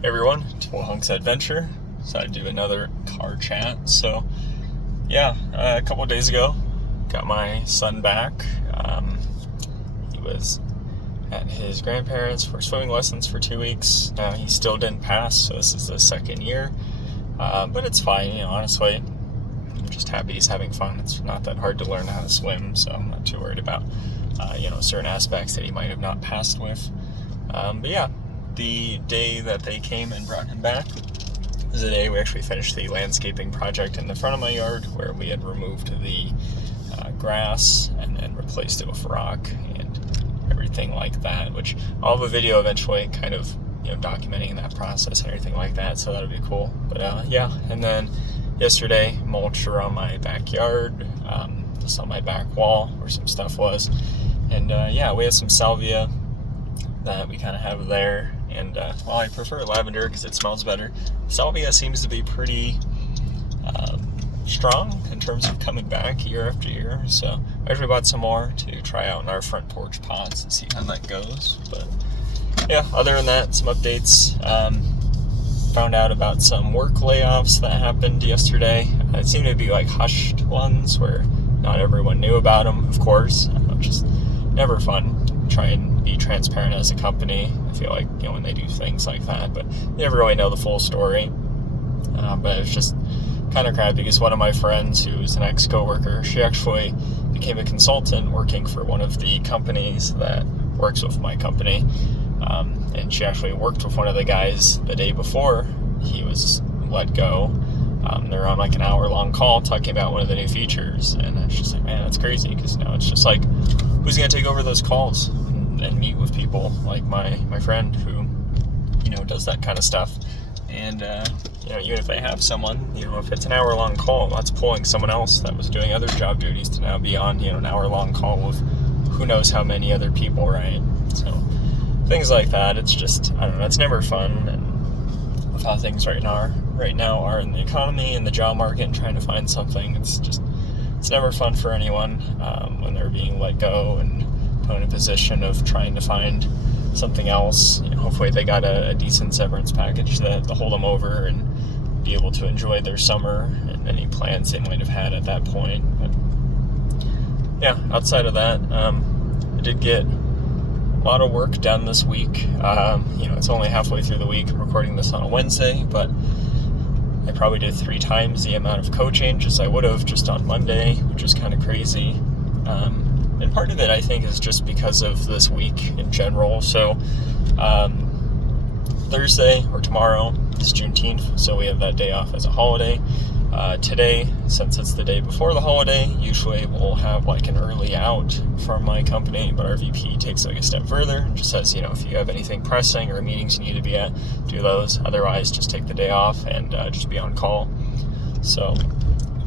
Hey everyone, it's Will Hunk's Adventure. Decided to do another car chat. So, yeah, a couple of days ago, got my son back. He was at his grandparents for swimming lessons for 2 weeks. He still didn't pass, so this is the second year. But it's fine, honestly. I'm just happy he's having fun. It's not that hard to learn how to swim, so I'm not too worried about, certain aspects that he might have not passed with. But yeah, the day that they came and brought him back was the day we actually finished the landscaping project in the front of my yard, where we had removed the grass and replaced it with rock and everything like that, which I'll have a video eventually kind of documenting that process and everything like that, so that'll be cool. But yeah, and then yesterday mulched around my backyard, just on my back wall where some stuff was, and yeah, we have some salvia that we kind of have there, and while I prefer lavender because it smells better, salvia seems to be pretty strong in terms of coming back year after year. So I actually bought some more to try out in our front porch pots and see how that goes. But yeah, other than that, some updates. Found out about some work layoffs that happened yesterday. It seemed to be like hushed ones where not everyone knew about them, of course. Just never fun. Try and be transparent as a company. I feel like when they do things like that, but you never really know the full story. But it's just kind of crappy because one of my friends, who's an ex-coworker, she actually became a consultant working for one of the companies that works with my company, and she actually worked with one of the guys the day before he was let go. They were on like an hour-long call talking about one of the new features, and it's just like, man, that's crazy, because now it's just like, who's going to take over those calls and meet with people like my friend who does that kind of stuff. And even if they have someone, if it's an hour-long call, that's pulling someone else that was doing other job duties to now be on an hour-long call with who knows how many other people, right? So things like that, it's just, I don't know, it's never fun. And with how things right now are in the economy and the job market and trying to find something, it's never fun for anyone when they're being let go and put in a position of trying to find something else. Hopefully they got a decent severance package to hold them over and be able to enjoy their summer and any plans they might have had at that point. But yeah, outside of that, I did get a lot of work done this week. It's only halfway through the week. I'm recording this on a Wednesday, but I probably did 3 times the amount of code changes I would have just on Monday, which is kind of crazy. And part of it, I think, is just because of this week in general. So Thursday, or tomorrow, is Juneteenth, so we have that day off as a holiday. Today, since it's the day before the holiday, usually we'll have like an early out from my company, but our VP takes like a step further and just says, if you have anything pressing or meetings you need to be at, do those. Otherwise, just take the day off and just be on call. So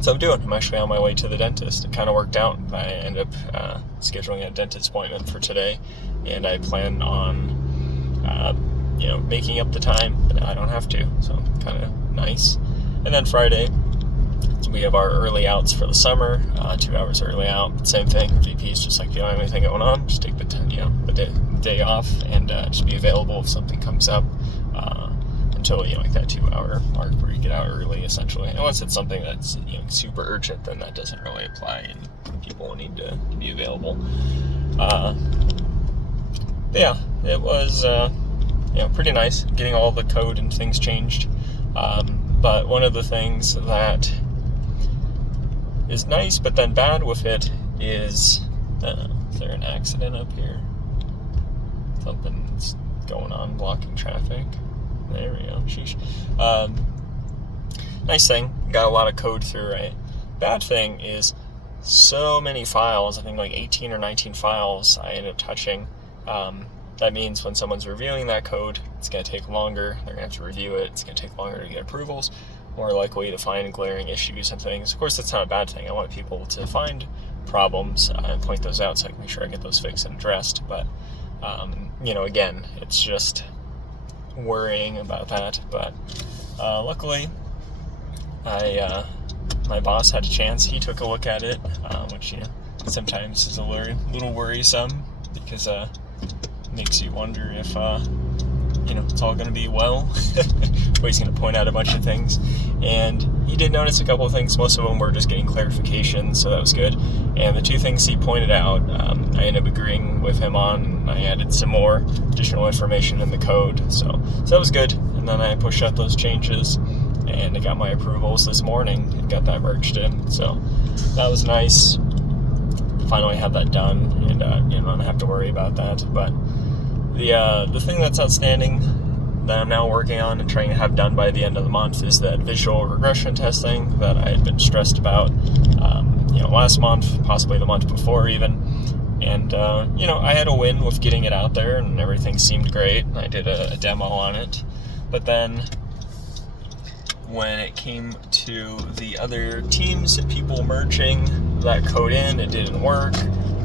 I'm doing. I'm actually on my way to the dentist. It kind of worked out. I ended up scheduling a dentist appointment for today, and I plan on making up the time, but I don't have to, so kind of nice. And then Friday, we have our early outs for the summer, 2 hours early out. Same thing. VP is just like, if you don't have anything going on, just take the day off and just be available if something comes up until like that 2-hour mark where you get out early, essentially. And once it's something that's super urgent, then that doesn't really apply, and people will need to be available. Yeah, it was pretty nice getting all the code and things changed. But one of the things that is nice but then bad with it is there an accident up here? Something's going on, blocking traffic. There we go. Sheesh. Nice thing, got a lot of code through, right? Bad thing is so many files, I think like 18 or 19 files I ended up touching. That means when someone's reviewing that code, it's going to take longer. They're going to have to review it. It's going to take longer to get approvals, more likely to find glaring issues and things. Of course, that's not a bad thing. I want people to find problems and point those out so I can make sure I get those fixed and addressed. But, again, it's just worrying about that. But luckily, my boss had a chance. He took a look at it, which sometimes is a little worrisome because makes you wonder if it's all going to be well. But he's going to point out a bunch of things. And he did notice a couple of things. Most of them were just getting clarification, so that was good. And the two things he pointed out, I ended up agreeing with him on. I added some more additional information in the code, so that was good. And then I pushed out those changes, and I got my approvals this morning and got that merged in. So that was nice. Finally have that done, and I don't have to worry about that. But the thing that's outstanding that I'm now working on and trying to have done by the end of the month is that visual regression testing that I had been stressed about, last month, possibly the month before even. And, I had a win with getting it out there, and everything seemed great. I did a demo on it. But then when it came to the other teams and people merging that code in, it didn't work.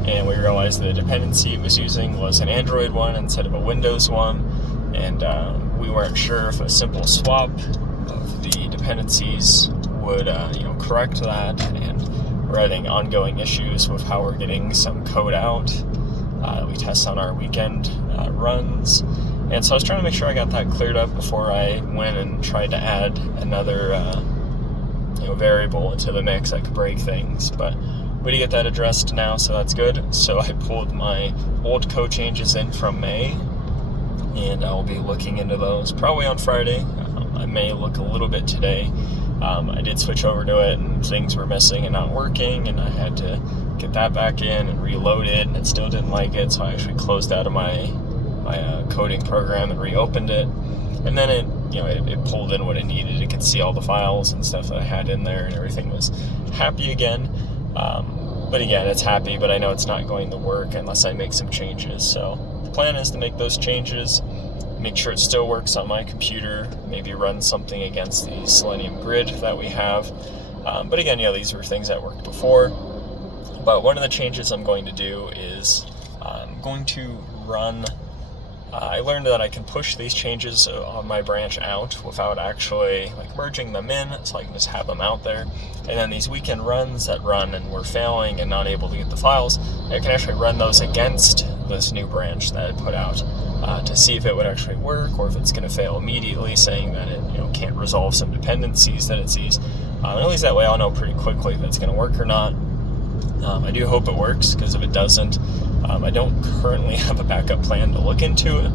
And we realized the dependency it was using was an Android one instead of a Windows one. And we weren't sure if a simple swap of the dependencies would, correct that. And we're having ongoing issues with how we're getting some code out. We test on our weekend runs. And so I was trying to make sure I got that cleared up before I went and tried to add another, variable into the mix that could break things. But we did get that addressed now, so that's good. So I pulled my old code changes in from May, and I'll be looking into those probably on Friday. I may look a little bit today. I did switch over to it, and things were missing and not working, and I had to get that back in and reload it, and it still didn't like it, so I actually closed out of my coding program and reopened it. And then it pulled in what it needed. It could see all the files and stuff that I had in there, and everything was happy again. But again, it's happy, but I know it's not going to work unless I make some changes. So the plan is to make those changes, make sure it still works on my computer, maybe run something against the Selenium grid that we have. But again, these were things that worked before. But one of the changes I'm going to do is I'm going to run... I learned that I can push these changes on my branch out without actually merging them in, so I can just have them out there. And then these weekend runs that run and we're failing and not able to get the files, I can actually run those against this new branch that I put out to see if it would actually work, or if it's going to fail immediately, saying that it can't resolve some dependencies that it sees. At least that way I'll know pretty quickly if it's going to work or not. I do hope it works, because if it doesn't, I don't currently have a backup plan to look into it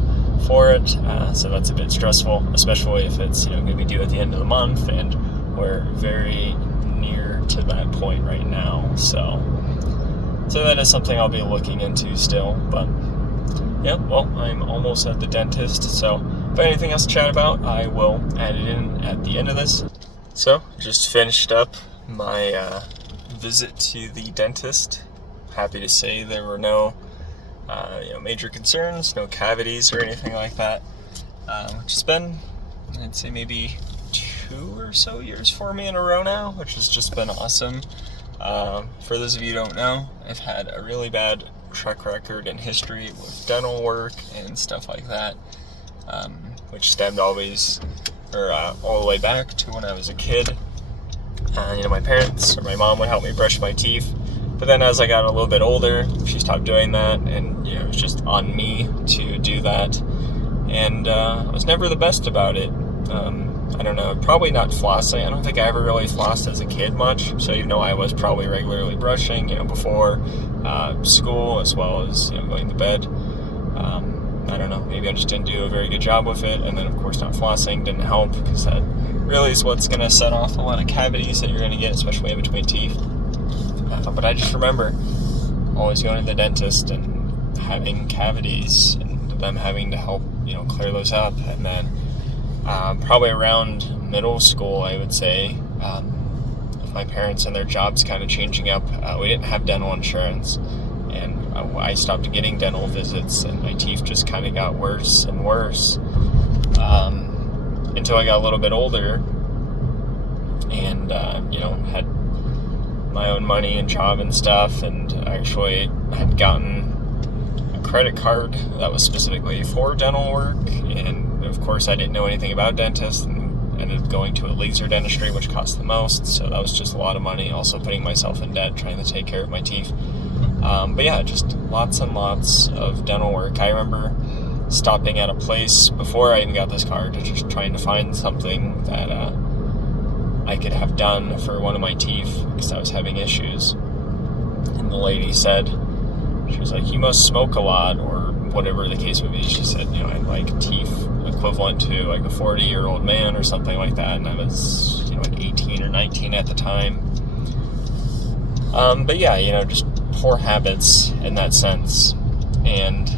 for it, so that's a bit stressful, especially if it's going to be due at the end of the month, and we're very near to that point right now. So that is something I'll be looking into still. But yeah, well, I'm almost at the dentist, so if I have anything else to chat about, I will add it in at the end of this. So just finished up my visit to the dentist. Happy to say there were no major concerns, no cavities or anything like that, which has been, I'd say, maybe 2 or so years for me in a row now, which has just been awesome. For those of you who don't know, I've had a really bad track record and history with dental work and stuff like that, which stemmed all the way back to when I was a kid. My parents or my mom would help me brush my teeth, but then as I got a little bit older, she stopped doing that, and it was just on me to do that, and I was never the best about it. I don't know, probably not flossing. I don't think I ever really flossed as a kid much, so I was probably regularly brushing, before school, as well as going to bed. I don't know, maybe I just didn't do a very good job with it, and then of course not flossing didn't help, because that really is what's going to set off a lot of cavities that you're going to get, especially in between teeth. But I just remember always going to the dentist and having cavities, and them having to help clear those up. And then probably around middle school, I would say, with my parents and their jobs kind of changing up, we didn't have dental insurance, and I stopped getting dental visits, and my teeth just kind of got worse and worse until I got a little bit older, and had my own money and job and stuff, and actually had gotten a credit card that was specifically for dental work. And of course I didn't know anything about dentists, and ended up going to a laser dentistry, which cost the most, so that was just a lot of money, also putting myself in debt trying to take care of my teeth. But yeah, just lots and lots of dental work. I remember stopping at a place before I even got this car to just trying to find something that I could have done for one of my teeth because I was having issues. And the lady said, she was like, "You must smoke a lot," or whatever the case would be. She said, I had like teeth equivalent to like a 40-year-old man or something like that, and I was, like 18 or 19 at the time. But yeah, just poor habits in that sense. And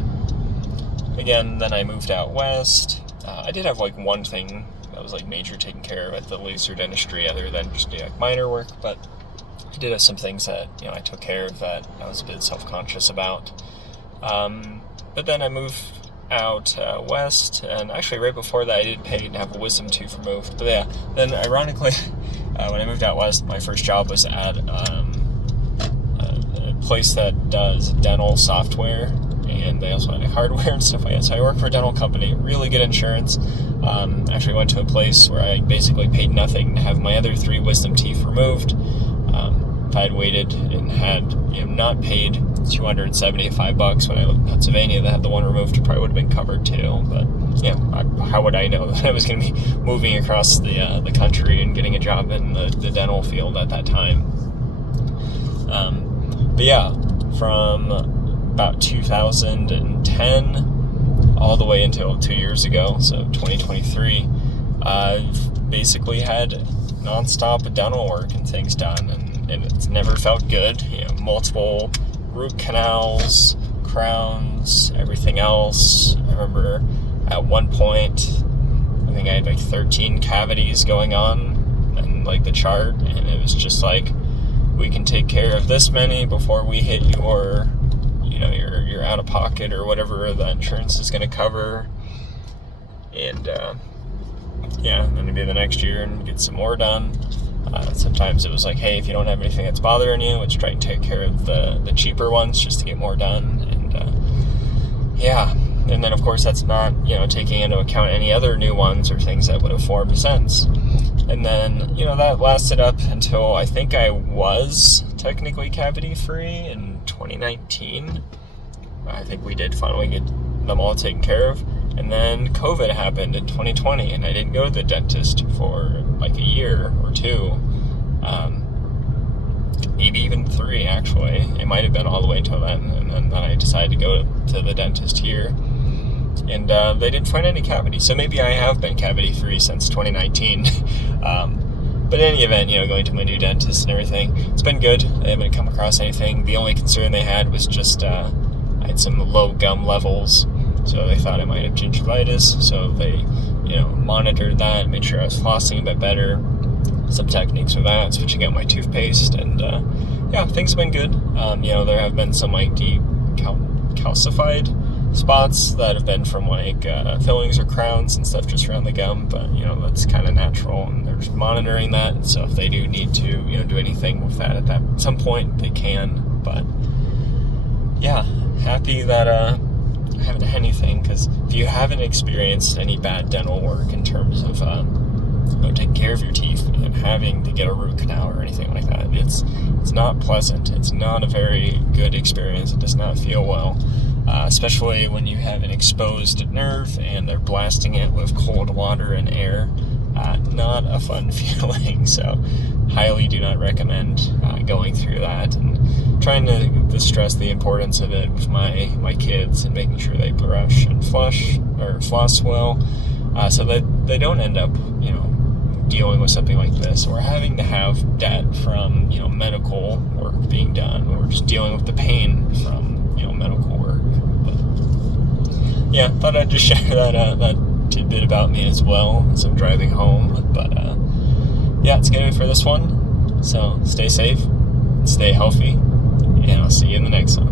again, then I moved out west. I did have like one thing that was like major taken care of at the laser dentistry other than just like minor work, but I did have some things that, I took care of that I was a bit self-conscious about. But then I moved out west, and actually right before that I did pay to have a wisdom tooth removed. But yeah, then ironically, when I moved out west, my first job was at a place that does dental software, and they also had like hardware and stuff like that. So I worked for a dental company, really good insurance. Actually went to a place where I basically paid nothing to have my other 3 wisdom teeth removed. If I had waited and had not paid $275 when I lived in Pennsylvania that had the one removed, it probably would have been covered too. But how would I know that I was going to be moving across the country and getting a job in the dental field at that time? But yeah, from about 2010 all the way until 2 years ago, so 2023, I've basically had nonstop dental work and things done, and it's never felt good. Multiple root canals, crowns, everything else. I remember at one point, I think I had like 13 cavities going on and like the chart, and it was just like, we can take care of this many before we hit your out of pocket or whatever the insurance is going to cover. And then it'd be the next year and get some more done. Sometimes it was like, hey, if you don't have anything that's bothering you, let's try and take care of the cheaper ones just to get more done. And and then of course that's not taking into account any other new ones or things that would have formed since. And then that lasted up until I think I was technically cavity free in 2019. I think we did finally get them all taken care of. And then COVID happened in 2020, and I didn't go to the dentist for like a year or 2, maybe even 3 actually. It might have been all the way until then, and then I decided to go to the dentist here, and they didn't find any cavities. So maybe I have been cavity free since 2019. But in any event, going to my new dentist and everything, it's been good. I haven't come across anything. The only concern they had was just I had some low gum levels. So they thought I might have gingivitis, so they, monitored that, made sure I was flossing a bit better, some techniques for that, switching out my toothpaste, and things have been good. There have been some like deep calcified spots that have been from like fillings or crowns and stuff just around the gum, but that's kind of natural, and they're just monitoring that. So if they do need to, do anything with that at some point, they can. But happy that I haven't had anything, because if you haven't experienced any bad dental work in terms of taking care of your teeth and having to get a root canal or anything like that, it's not pleasant. It's not a very good experience. It does not feel well, especially when you have an exposed nerve and they're blasting it with cold water and air. Not a fun feeling. So highly do not recommend going through that, and trying to stress the importance of it with my kids, and making sure they brush and floss well, so that they don't end up dealing with something like this, or having to have debt from medical work being done, or just dealing with the pain from medical work. But thought I'd just share that tidbit about me as well as I'm driving home. But it's gonna be for this one. So stay safe, stay healthy, and I'll see you in the next one.